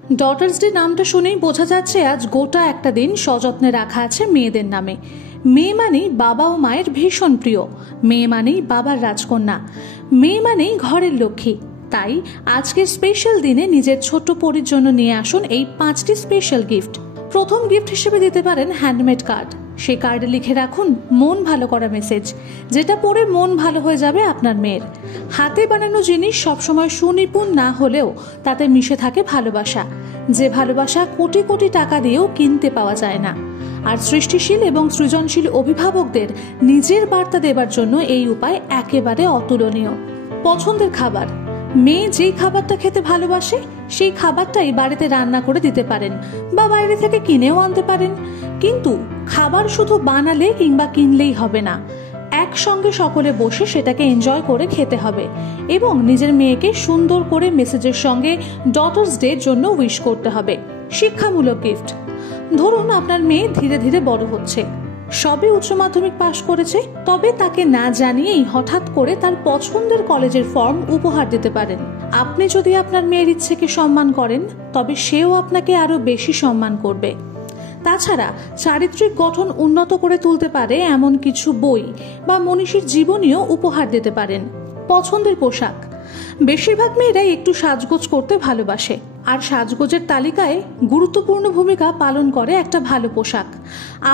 Daughters day নামটা শুনেই বোঝা যাচ্ছে আজ গোটা একটা দিন সযত্নে রাখা আছে মেয়েদের নামে। মেয়ে মানেই বাবা ও মায়ের ভীষণ প্রিয়, মেয়ে মানেই বাবার রাজকন্যা, মেয়ে মানেই ঘরের লক্ষ্মী। তাই আজকের স্পেশাল দিনে নিজের ছোট্ট পরীর জন্য নিয়ে আসুন এই 5টি স্পেশাল গিফট। প্রথম গিফট হিসেবে দিতে পারেন হ্যান্ডমেড কার্ড। সেই কার্ডে লিখে রাখুন মন ভালো করা মেসেজ, যেটা পড়ে মন ভালো হয়ে যাবে আপনার মেয়ের। হাতে বানানো জিনিস সবসময় সুনিপুণ না হলেও তাতে মিশে থাকে ভালোবাসা, যে ভালোবাসা কোটি কোটি টাকা দিয়েও কিনতে পাওয়া যায় না। আর সৃষ্টিশীল এবং সৃজনশীল অভিভাবকদের নিজের বার্তা দেবার জন্য এই উপায় একেবারে অতুলনীয়। পছন্দের খাবার, মেয়ে যেই খাবারটা খেতে ভালোবাসে সেই খাবারটাই বাড়িতে রান্না করে দিতে পারেন বা বাইরে থেকে কিনেও আনতে পারেন। কিন্তু খাবার শুধু বানালে কিংবা কিনলেই হবে না, একসঙ্গে সকলে বসে সেটাকে এনজয় করে খেতে হবে এবং নিজের মেয়েকে সুন্দর করে মেসেজের সঙ্গে ডটার্স ডের জন্য উইশ করতে হবে। শিক্ষামূলক গিফট, ধরুন আপনার মেয়ে ধীরে ধীরে বড় হচ্ছে, সবে উচ্চ মাধ্যমিক পাশ করেছে, তবে তাকে না জানিয়েই হঠাৎ করে তার পছন্দের কলেজের ফর্ম উপহার দিতে পারেন। আপনি যদি আপনার মেয়ের ইচ্ছেকে সম্মান করেন তবে সেও আপনাকে আরো বেশি সম্মান করবে। তাছাড়া চারিত্রিক গঠন উন্নত করে তুলতে পারে এমন কিছু বই বা মনীষীর জীবনীও উপহার দিতে পারেন। পছন্দের পোশাক, বেশিরভাগ মেয়েরাই একটু সাজগোজ করতে ভালোবাসে, আর সাজগোজের তালিকায় গুরুত্বপূর্ণ ভূমিকা পালন করে একটা ভালো পোশাক।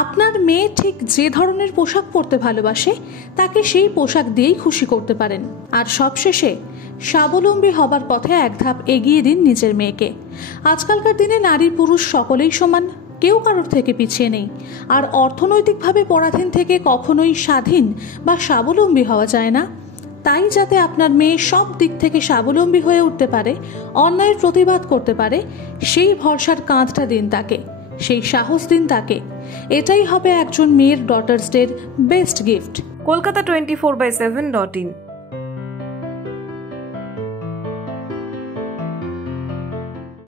আপনার মেয়ে ঠিক যে ধরনের পোশাক পরতে ভালোবাসে তাকে সেই পোশাক দিয়েই খুশি করতে পারেন। আর সবশেষে স্বাবলম্বী হবার পথে এক ধাপ এগিয়ে দিন নিজের মেয়েকে। আজকালকার দিনে নারী পুরুষ সকলেই সমান, কেউ কারোর থেকে পিছিয়ে নেই। আর অর্থনৈতিকভাবে পরাধীন থেকে কখনোই স্বাধীন বা স্বাবলম্বী হওয়া যায় না। তাই যাতে আপনার মেয়ে সব দিক থেকে স্বাবলম্বী হয়ে উঠতে পারে, অন্যায়ের প্রতিবাদ করতে পারে, সেই ভরসার কাঁধটা দিন তাকে, সেই সাহস দিন তাকে। এটাই হবে একজন মেয়ের ডটার্স ডের বেস্ট গিফট। কলকাতা 24/7.in